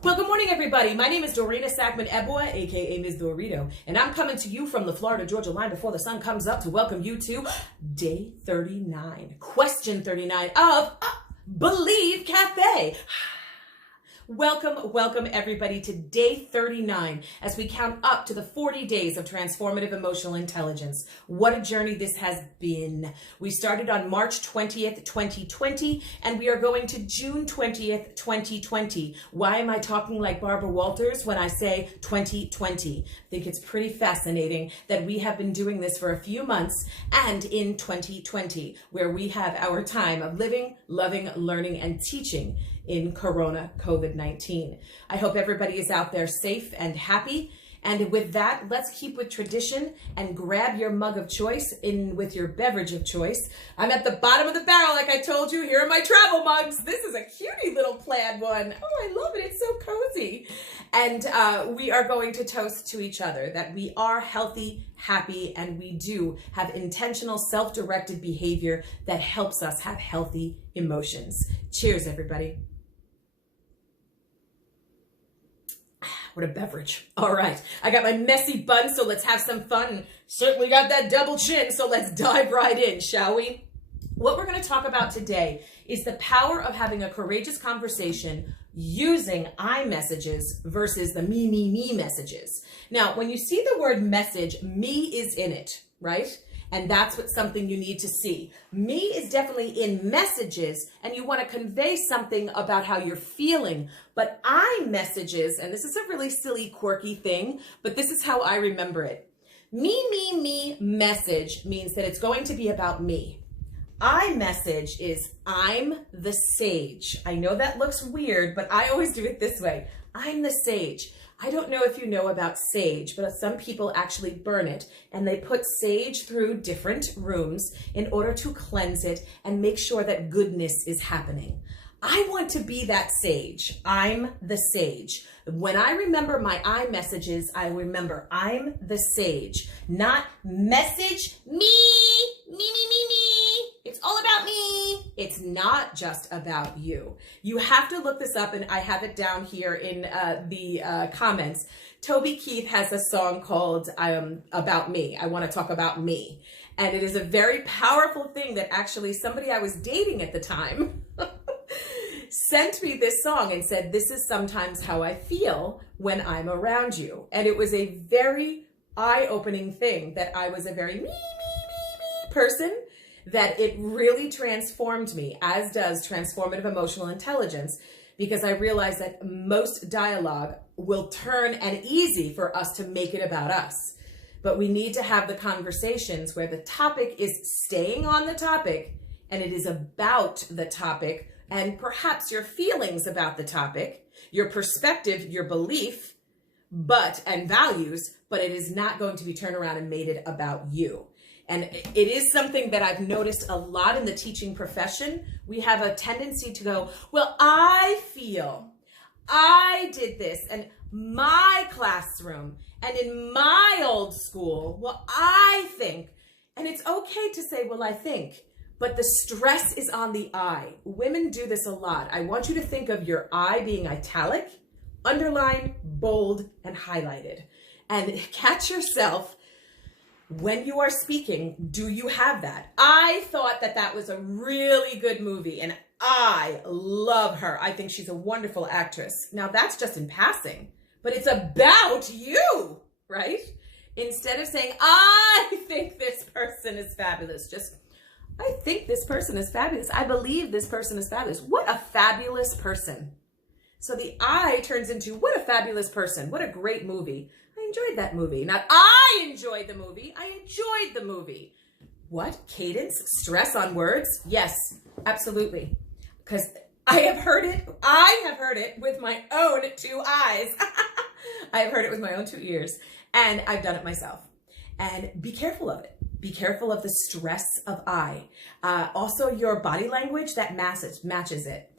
Well, good morning, everybody. My name is Dorina Sackman-Ebuwa, aka Ms. Dorito, and I'm coming to you from the Florida-Georgia line before the sun comes up to welcome you to day 39, question 39 of Believe Cafe. Welcome everybody to day 39 as we count up to the 40 days of transformative emotional intelligence. What a journey this has been. We started on March 20th, 2020, and we are going to June 20th, 2020. Why am I talking like Barbara Walters when I say 2020? I think it's pretty fascinating that we have been doing this for a few months and in 2020, where we have our time of living, loving, learning, and teaching in Corona COVID-19. I hope everybody is out there safe and happy. And with that, let's keep with tradition and grab your mug of choice in with your beverage of choice. I'm at the bottom of the barrel, like I told you. Here are my travel mugs. This is a cutie little plaid one. Oh, I love it. It's so cozy. And we are going to toast to each other that we are healthy, happy, and we do have intentional, self-directed behavior that helps us have healthy emotions. Cheers, everybody. What a beverage. All right. I got my messy bun, so let's have some fun. Certainly got that double chin, so let's dive right in, shall we? What we're going to talk about today is the power of having a courageous conversation using iMessages versus the me messages. Now, when you see the word message, me is in it, right? And that's what something you need to see. Me is definitely in messages, and you want to convey something about how you're feeling. But iMessages, and this is a really silly, quirky thing, but this is how I remember it. Me message means that it's going to be about me. iMessage is I'm the sage. I know that looks weird, but I always do it this way. I'm the sage. I don't know if you know about sage, but some people actually burn it and they put sage through different rooms in order to cleanse it and make sure that goodness is happening. I want to be that sage. I'm the sage. When I remember my iMessages, I remember I'm the sage, not message me. It's all about me. It's not just about you. You have to look this up, and I have it down here in the comments. Toby Keith has a song called About Me. I want to talk about me. And it is a very powerful thing that actually somebody I was dating at the time sent me this song and said, this is sometimes how I feel when I'm around you. And it was a very eye-opening thing that I was a very me person, that it really transformed me, as does transformative emotional intelligence, because I realized that most dialogue will turn and easy for us to make it about us. But we need to have the conversations where the topic is staying on the topic and it is about the topic and perhaps your feelings about the topic, your perspective, your belief, and values, but it is not going to be turned around and made it about you. And it is something that I've noticed a lot in the teaching profession. We have a tendency to go, well, I feel, I did this, and my classroom, and in my old school, well, I think. And it's okay to say, well, I think, but the stress is on the I. Women do this a lot. I want you to think of your I being italic, underlined, bold, and highlighted. And catch yourself. When you are speaking, do you have that? I thought that that was a really good movie, and I love her. I think she's a wonderful actress. Now, that's just in passing, but it's about you, right? Instead of saying, I think this person is fabulous, just, I think this person is fabulous. I believe this person is fabulous. What a fabulous person. So the I turns into, what a fabulous person. What a great movie. I enjoyed that movie. Not I enjoyed the movie. I enjoyed the movie. What? Cadence? Stress on words? Yes, absolutely. Because I have heard it. I have heard it with my own two eyes. I have heard it with my own two ears. And I've done it myself. And be careful of it. Be careful of the stress of I. Also, your body language, that matches it.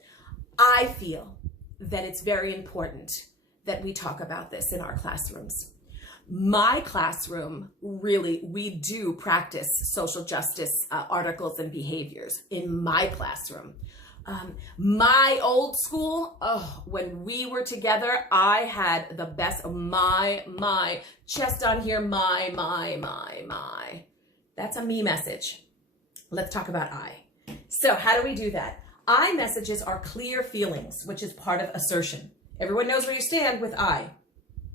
I feel that it's very important that we talk about this in our classrooms. My classroom, really, we do practice social justice articles and behaviors in my classroom. My old school, oh, when we were together, I had the best, my, chest on here, my. That's a me message. Let's talk about I. So how do we do that? I messages are clear feelings, which is part of assertion. Everyone knows where you stand with I,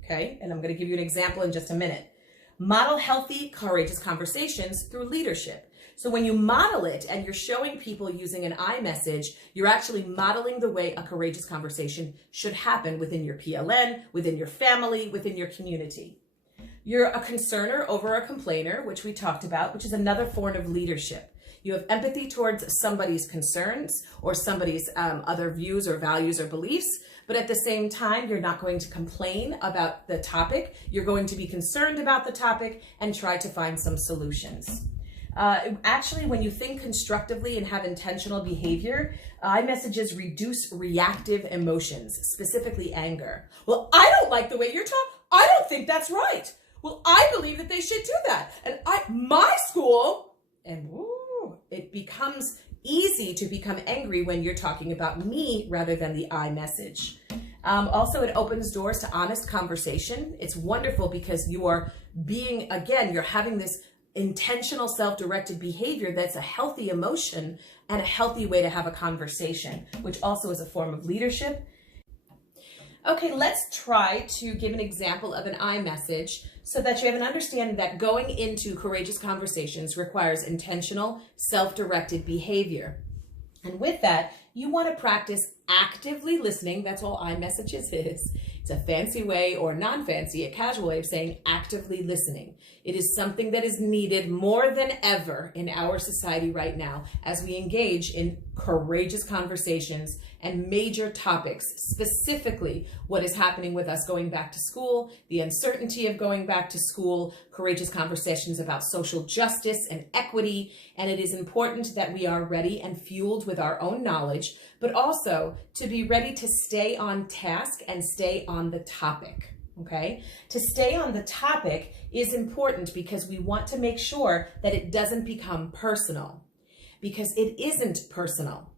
okay? And I'm gonna give you an example in just a minute. Model healthy, courageous conversations through leadership. So when you model it and you're showing people using an I message, you're actually modeling the way a courageous conversation should happen within your PLN, within your family, within your community. You're a concerner over a complainer, which we talked about, which is another form of leadership. You have empathy towards somebody's concerns or somebody's other views or values or beliefs, but at the same time, you're not going to complain about the topic. You're going to be concerned about the topic and try to find some solutions. Actually, when you think constructively and have intentional behavior, iMessages reduce reactive emotions, specifically anger. Well, I don't like the way you're talking. I don't think that's right. Well, I believe that they should do that. And my school, and it becomes easy to become angry when you're talking about me rather than the I message. Also, it opens doors to honest conversation. It's wonderful because you are being, again, you're having this intentional self-directed behavior that's a healthy emotion and a healthy way to have a conversation, which also is a form of leadership. Okay, let's try to give an example of an I message so that you have an understanding that going into courageous conversations requires intentional, self-directed behavior. And with that, you want to practice actively listening. That's all iMessages is. It's a fancy way or non-fancy, a casual way of saying actively listening. It is something that is needed more than ever in our society right now as we engage in courageous conversations and major topics, specifically what is happening with us going back to school, the uncertainty of going back to school, courageous conversations about social justice and equity. And it is important that we are ready and fueled with our own knowledge, but also to be ready to stay on task and stay on the topic. Okay, to stay on the topic is important because we want to make sure that it doesn't become personal, because it isn't personal.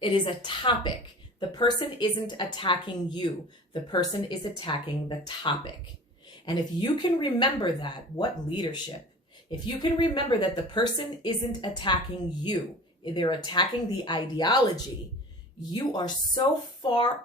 It is a topic. The person isn't attacking you. The person is attacking the topic. And if you can remember that, what leadership? If you can remember that the person isn't attacking you, they're attacking the ideology, you are so far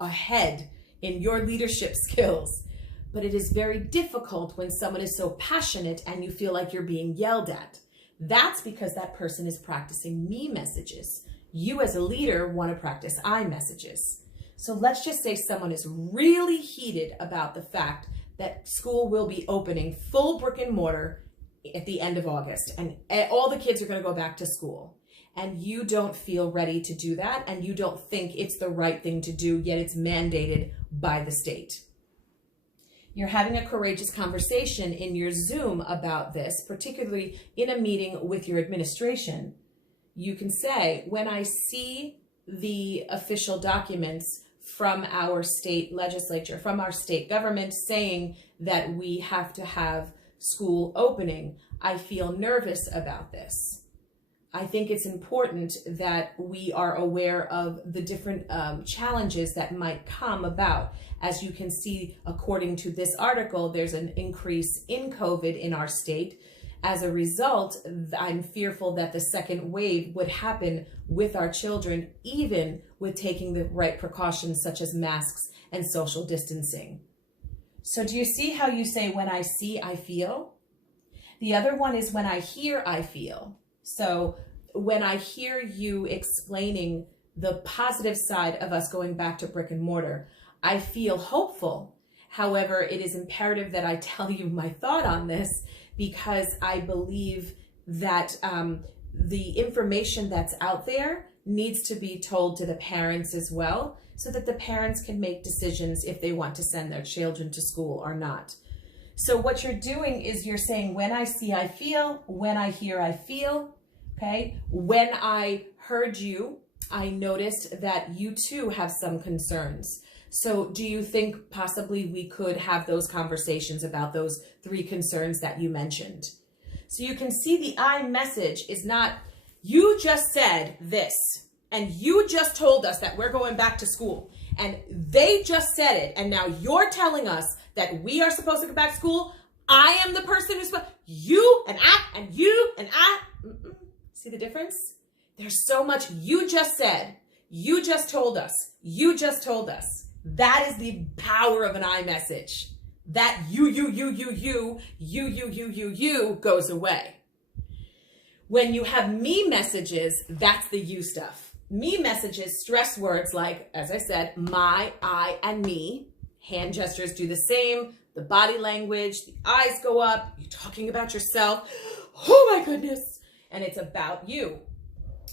ahead in your leadership skills. But it is very difficult when someone is so passionate and you feel like you're being yelled at. That's because that person is practicing me messages. You as a leader want to practice I messages. So let's just say someone is really heated about the fact that school will be opening full brick and mortar at the end of August and all the kids are going to go back to school. And you don't feel ready to do that, and you don't think it's the right thing to do, yet it's mandated by the state. You're having a courageous conversation in your Zoom about this, particularly in a meeting with your administration. You can say, when I see the official documents from our state legislature, from our state government saying that we have to have school opening, I feel nervous about this. I think it's important that we are aware of the different challenges that might come about. As you can see, according to this article, there's an increase in COVID in our state. As a result, I'm fearful that the second wave would happen with our children, even with taking the right precautions such as masks and social distancing. So do you see how you say, when I see, I feel? The other one is when I hear, I feel. So when I hear you explaining the positive side of us going back to brick and mortar, I feel hopeful. However, it is imperative that I tell you my thought on this, because I believe that the information that's out there needs to be told to the parents as well, so that the parents can make decisions if they want to send their children to school or not. So what you're doing is you're saying, when I see, I feel. When I hear, I feel. Okay. When I heard you, I noticed that you too have some concerns. So do you think possibly we could have those conversations about those 3 concerns that you mentioned? So you can see the I message is not, you just said this. and you just told us that we're going back to school, and they just said it, and now you're telling us that we are supposed to go back to school. I am the person who's supposed, you and I and you and I. See the difference? There's so much you just said. You just told us. You just told us. That is the power of an iMessage. That you goes away. When you have me messages, that's the you stuff. Me messages stress words like, as I said, my, I, and me. Hand gestures do the same. The body language, the eyes go up. You're talking about yourself. Oh my goodness. And it's about you.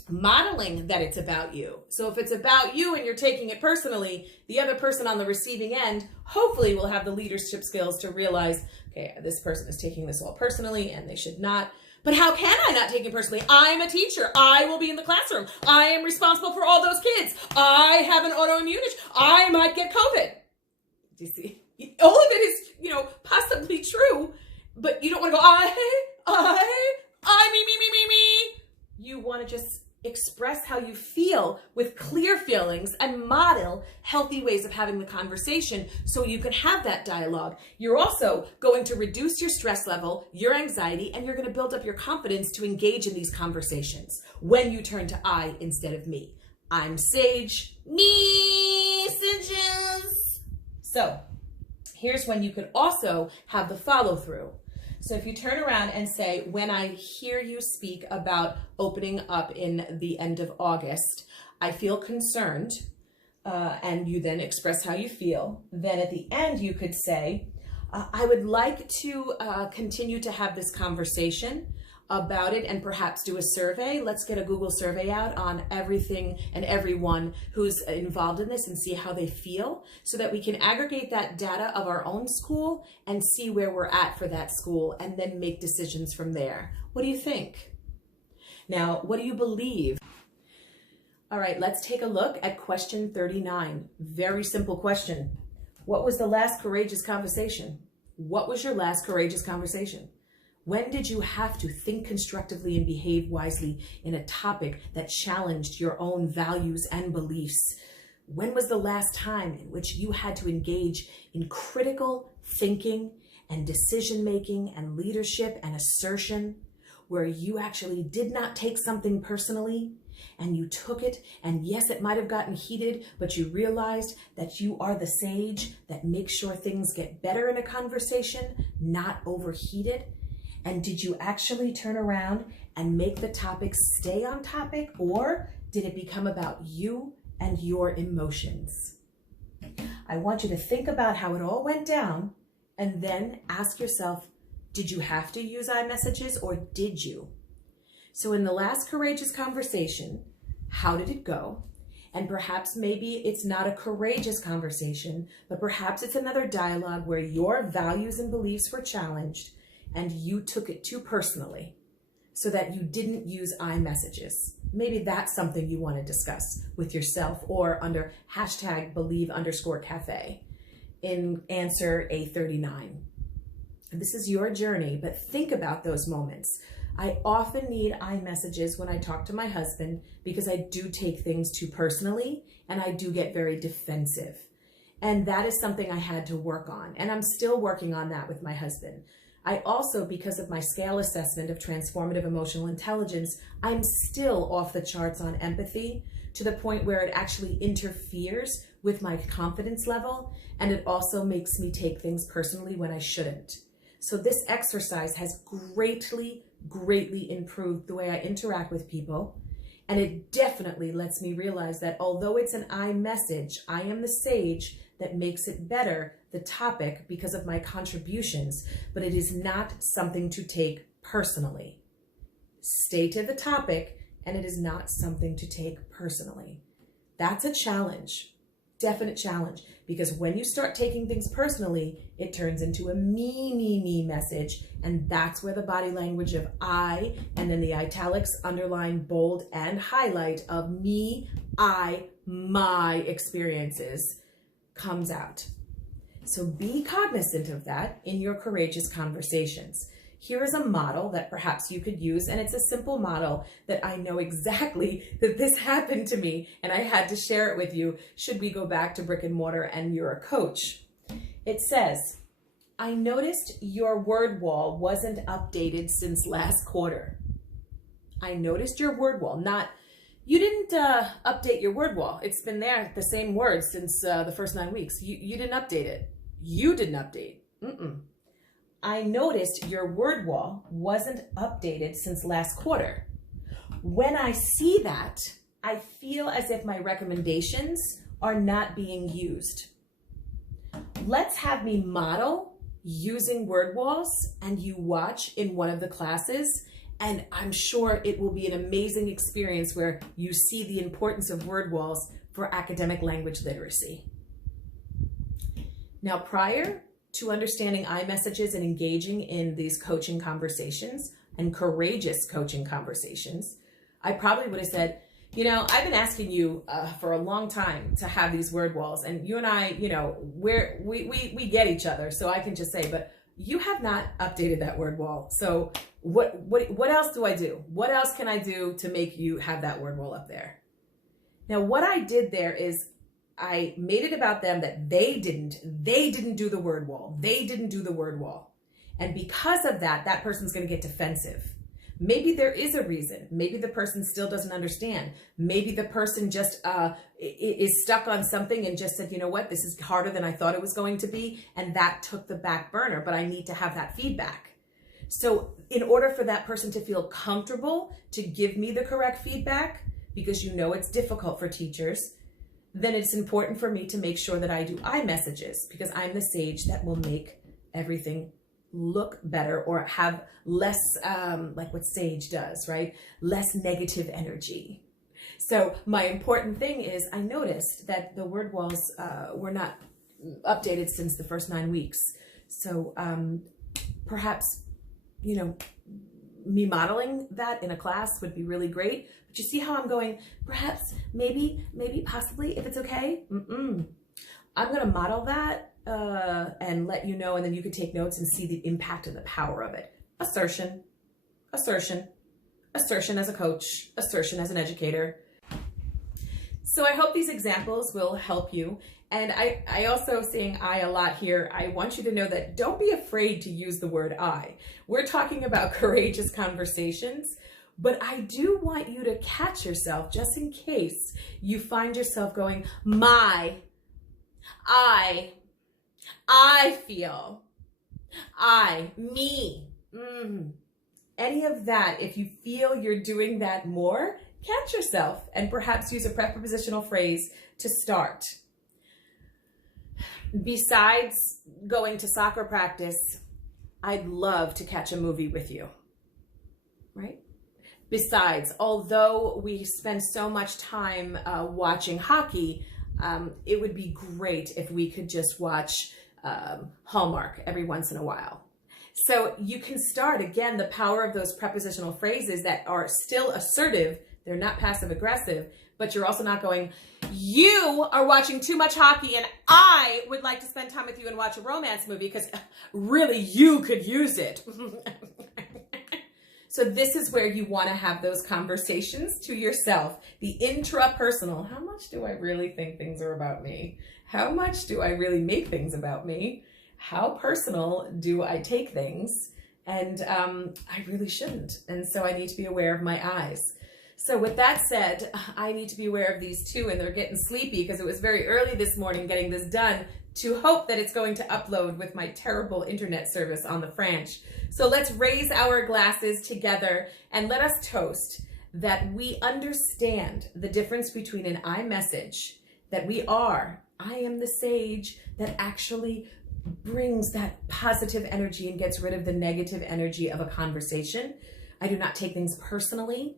Modeling that it's about you. So if it's about you and you're taking it personally, the other person on the receiving end hopefully will have the leadership skills to realize, okay, this person is taking this all personally and they should not. But how can I not take it personally? I'm a teacher. I will be in the classroom. I am responsible for all those kids. I have an autoimmune. I might get COVID. Do you see? All of it is, possibly true, but you don't want to go, I, me. You want to just express how you feel with clear feelings and model healthy ways of having the conversation so you can have that dialogue. You're also going to reduce your stress level, your anxiety, and you're going to build up your confidence to engage in these conversations when you turn to I instead of me. I'm Sage. Messages. So here's when you could also have the follow through. So if you turn around and say, when I hear you speak about opening up in the end of August, I feel concerned, and you then express how you feel. Then at the end, you could say, I would like to continue to have this conversation about it and perhaps do a survey. Let's get a Google survey out on everything and everyone who's involved in this and see how they feel so that we can aggregate that data of our own school and see where we're at for that school and then make decisions from there. What do you think? Now, what do you believe? All right, let's take a look at question 39. Very simple question. What was the last courageous conversation? What was your last courageous conversation? When did you have to think constructively and behave wisely in a topic that challenged your own values and beliefs? When was the last time in which you had to engage in critical thinking and decision-making and leadership and assertion, where you actually did not take something personally and you took it, and yes, it might have gotten heated, but you realized that you are the sage that makes sure things get better in a conversation, not overheated? And did you actually turn around and make the topic stay on topic, or did it become about you and your emotions? I want you to think about how it all went down and then ask yourself, did you have to use iMessages or did you? So in the last courageous conversation, how did it go? And perhaps maybe it's not a courageous conversation, but perhaps it's another dialogue where your values and beliefs were challenged and you took it too personally so that you didn't use iMessages. Maybe that's something you want to discuss with yourself or under #believe_cafe in answer A39. This is your journey, but think about those moments. I often need iMessages when I talk to my husband because I do take things too personally and I do get very defensive. And that is something I had to work on. And I'm still working on that with my husband. I also, because of my scale assessment of transformative emotional intelligence, I'm still off the charts on empathy to the point where it actually interferes with my confidence level. And it also makes me take things personally when I shouldn't. So this exercise has greatly improved the way I interact with people. And it definitely lets me realize that although it's an iMessage, I am the sage that makes it better, the topic, because of my contributions, but it is not something to take personally. Stay to the topic, and it is not something to take personally. That's a challenge, definite challenge, because when you start taking things personally, it turns into a me message, and that's where the body language of I, and then the italics, underline, bold, and highlight of me, I, my experiences comes out. So be cognizant of that in your courageous conversations. here is a model that perhaps you could use, and it's a simple model that I know exactly that this happened to me, and I had to share it with you should we go back to brick and mortar and you're a coach. It says, I noticed your word wall wasn't updated since last quarter. I noticed your word wall, not, you didn't update your word wall. It's been there, the same words since the first 9 weeks. You didn't update it. You didn't update. I noticed your word wall wasn't updated since last quarter. When I see that, I feel as if my recommendations are not being used. Let's have me model using word walls and you watch in one of the classes, and I'm sure it will be an amazing experience where you see the importance of word walls for academic language literacy. Now, prior to understanding iMessages and engaging in these coaching conversations and courageous coaching conversations, I probably would have said, you know, I've been asking you for a long time to have these word walls, and you and I, you know, we get each other, so I can just say, but you have not updated that word wall. So what else do I do? What else can I do to make you have that word wall up there? Now, what I did there is I made it about them that they didn't do the word wall. They didn't do the word wall. And because of that, that person's going to get defensive. Maybe there is a reason. Maybe the person still doesn't understand. Maybe the person just is stuck on something and just said, you know what, this is harder than I thought it was going to be. And that took the back burner, but I need to have that feedback. So in order for that person to feel comfortable to give me the correct feedback, because you know it's difficult for teachers, then it's important for me to make sure that I do iMessages, because I'm the sage that will make everything look better or have less, like what sage does, right? Less negative energy. So my important thing is I noticed that the word walls were not updated since the first 9 weeks. So perhaps, you know, me modeling that in a class would be really great. But you see how I'm going, perhaps, maybe, possibly, if it's okay? I'm going to model that and let you know, and then you can take notes and see the impact and the power of it. Assertion, assertion, assertion as a coach, assertion as an educator. So I hope these examples will help you. And I also saying I a lot here. I want you to know that don't be afraid to use the word I. We're talking about courageous conversations, but I do want you to catch yourself just in case you find yourself going, my, I feel, I, me, any of that. If you feel you're doing that more, catch yourself and perhaps use a prepositional phrase to start. Besides going to soccer practice, I'd love to catch a movie with you, right? Besides, although we spend so much time watching hockey, it would be great if we could just watch Hallmark every once in a while. So you can start, again, the power of those prepositional phrases that are still assertive. They're not passive aggressive, but you're also not going, you are watching too much hockey and I would like to spend time with you and watch a romance movie because really you could use it. So this is where you want to have those conversations to yourself, the intrapersonal. How much do I really think things are about me? How much do I really make things about me? How personal do I take things? And I really shouldn't. And so I need to be aware of my eyes. So with that said, I need to be aware of these too, and they're getting sleepy because it was very early this morning getting this done to hope that it's going to upload with my terrible internet service on the French. So let's raise our glasses together and let us toast that we understand the difference between an iMessage, that I am the sage that actually brings that positive energy and gets rid of the negative energy of a conversation. I do not take things personally.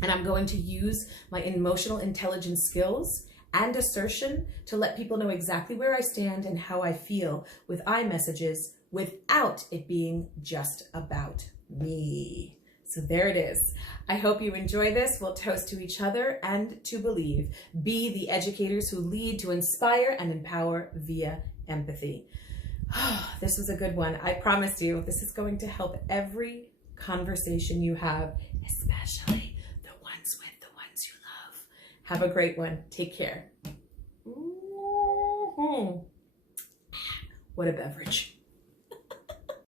And I'm going to use my emotional intelligence skills and assertion to let people know exactly where I stand and how I feel with iMessages without it being just about me. So there it is. I hope you enjoy this. We'll toast to each other and to believe. Be the educators who lead to inspire and empower via empathy. This was a good one. I promise you, this is going to help every conversation you have, especially the ones with the ones you love. Have a great one. Take care. What a beverage.